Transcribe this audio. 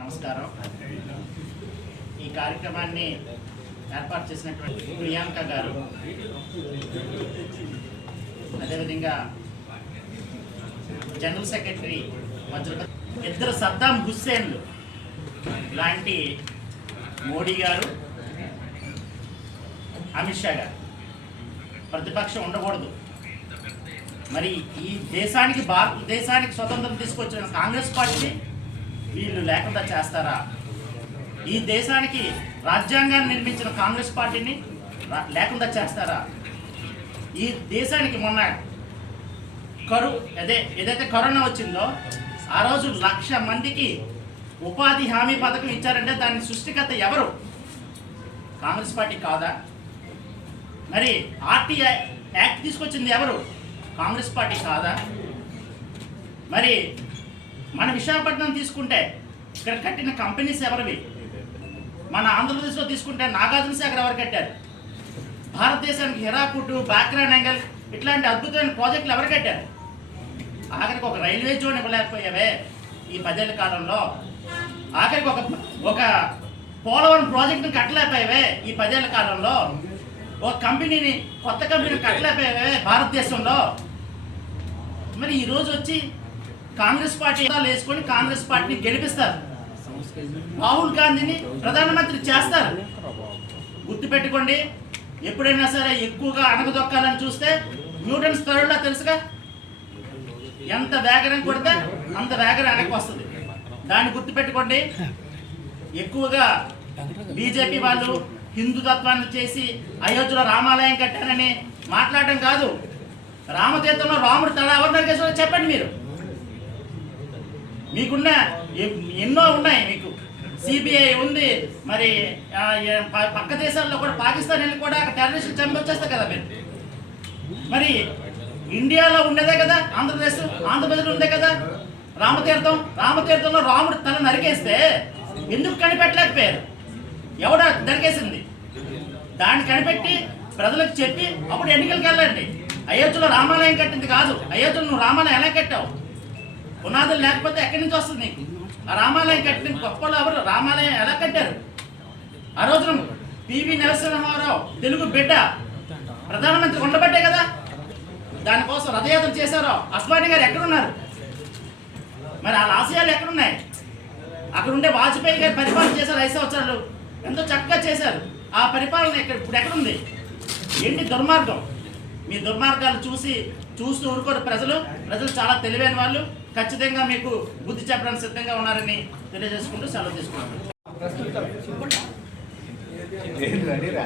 నమస్కారం. ఈ కార్యక్రమాన్ని ఏర్పాటు చేసినటువంటి ప్రియాంక గారు అదేవిధంగా జనరల్ సెక్రటరీ మధ్య ఇద్దరు సద్దాం హుస్సేన్లు లాంటి మోడీ గారు అమిత్ షా గారు. ప్రతిపక్షం ఉండకూడదు. మరి ఈ దేశానికి భారతదేశానికి స్వతంత్రం తీసుకొచ్చిన కాంగ్రెస్ పార్టీ వీళ్ళు లేకుండా చేస్తారా? ఈ దేశానికి రాజ్యాంగాన్ని నిర్మించిన కాంగ్రెస్ పార్టీని లేకుండా చేస్తారా? ఈ దేశానికి మొన్న కరు అదే ఏదైతే కరోనా వచ్చిందో ఆ రోజు లక్ష మందికి ఉపాధి హామీ పథకం ఇచ్చారంటే దాని సృష్టికర్త ఎవరు? కాంగ్రెస్ పార్టీ కాదా? మరి ఆర్టీఐ యాక్ట్ తీసుకొచ్చింది ఎవరు? కాంగ్రెస్ పార్టీ కాదా? మరి మన విశాఖపట్నం తీసుకుంటే ఇక్కడ కట్టిన కంపెనీస్ ఎవరివి? మన ఆంధ్రప్రదేశ్లో తీసుకుంటే నాగార్జున సాగర్ ఎవరు కట్టారు? భారతదేశానికి హిరాకుడ్ బాక్రాన్ యాంగల్ ఇట్లాంటి అద్భుతమైన ప్రాజెక్టులు ఎవరు కట్టారు? ఆఖరికి ఒక రైల్వే జోన్ ఇవ్వలేకపోయావే ఈ పదేళ్ళ కాలంలో. ఆఖరికి ఒక ఒక పోలవరం ప్రాజెక్టును కట్టలేకపోయావే ఈ పదేళ్ళ కాలంలో. ఒక కంపెనీని కొత్త కంపెనీని కట్టలేకపోయావే భారతదేశంలో. మరి ఈరోజు వచ్చి కాంగ్రెస్ పార్టీ వేసుకొని కాంగ్రెస్ పార్టీని గెలిపిస్తారు. రాహుల్ గాంధీని ప్రధానమంత్రి చేస్తారు. గుర్తుపెట్టుకోండి ఎప్పుడైనా సరే ఎక్కువగా అణగదొక్కాలని చూస్తే న్యూటన్స్ థర్డ్లా తెలుసుగా? ఎంత వేగనం కొడితే అంత వేగన వెనక్కి వస్తుంది. దాన్ని గుర్తుపెట్టుకోండి ఎక్కువగా బీజేపీ వాళ్ళు హిందూ తత్వాన్ని చేసి అయోధ్యలో రామాలయం కట్టారని మాట్లాడటం కాదు. రామతీర్థంలో రాముడు తల ఎవరు నరికేసారో చెప్పండి మీరు. మీకున్న ఎన్నో ఉన్నాయి మీకు. సిబిఐ ఉంది మరి పక్క దేశాల్లో కూడా పాకిస్తాన్ వెళ్ళి కూడా టెర్రరిస్ట్ చంపొచ్చేస్తారు కదా మీరు. మరి ఇండియాలో ఉండేదే కదా ఆంధ్రప్రదేశ్ ఆంధ్రప్రదేశ్లో ఉందే కదా రామతీర్థం రామతీర్థంలో రాముడు తల నరికేస్తే ఎందుకు కనిపెట్టలేకపోయారు? ఎవడ నరికేసింది? దాన్ని కనిపెట్టి ప్రజలకు చెప్పి అప్పుడు ఎన్నికలకు వెళ్ళండి. అయోధ్యలో రామాలయం కట్టింది కాదు. అయోధ్యలో నువ్వు రామాలయం ఎలా కట్టావు? పునాదులు లేకపోతే ఎక్కడి నుంచి వస్తుంది నీకు? ఆ రామాలయం కట్టిన గొప్పలు ఎవరు? రామాలయం ఎలా కట్టారు? ఆ రోజున పివి నరసింహారావు తెలుగు బిడ్డ. ప్రధానమంత్రి ఉండబట్టే కదా. దానికోసం రథయాత్ర చేశారో. అస్వాణి గారు ఎక్కడున్నారు? మరి వాళ్ళ ఆశయాలు ఎక్కడున్నాయి? అక్కడ ఉండే వాజ్పేయి గారు పరిపాలన చేశారు ఐదు సంవత్సరాలు. ఎంతో చక్కగా చేశారు. ఆ పరిపాలన ఇక్కడ ఇప్పుడు ఎక్కడుంది? ఏంటి దుర్మార్గం? మీ దుర్మార్గాలు చూసి చూస్తూ ఊరుకోరు ప్రజలు. ప్రజలు చాలా తెలివైన వాళ్ళు. ఖచ్చితంగా మీకు బుద్ధి చెప్పడానికి సిద్ధంగా ఉన్నారని తెలియజేసుకుంటూ సెలవు రెడీరా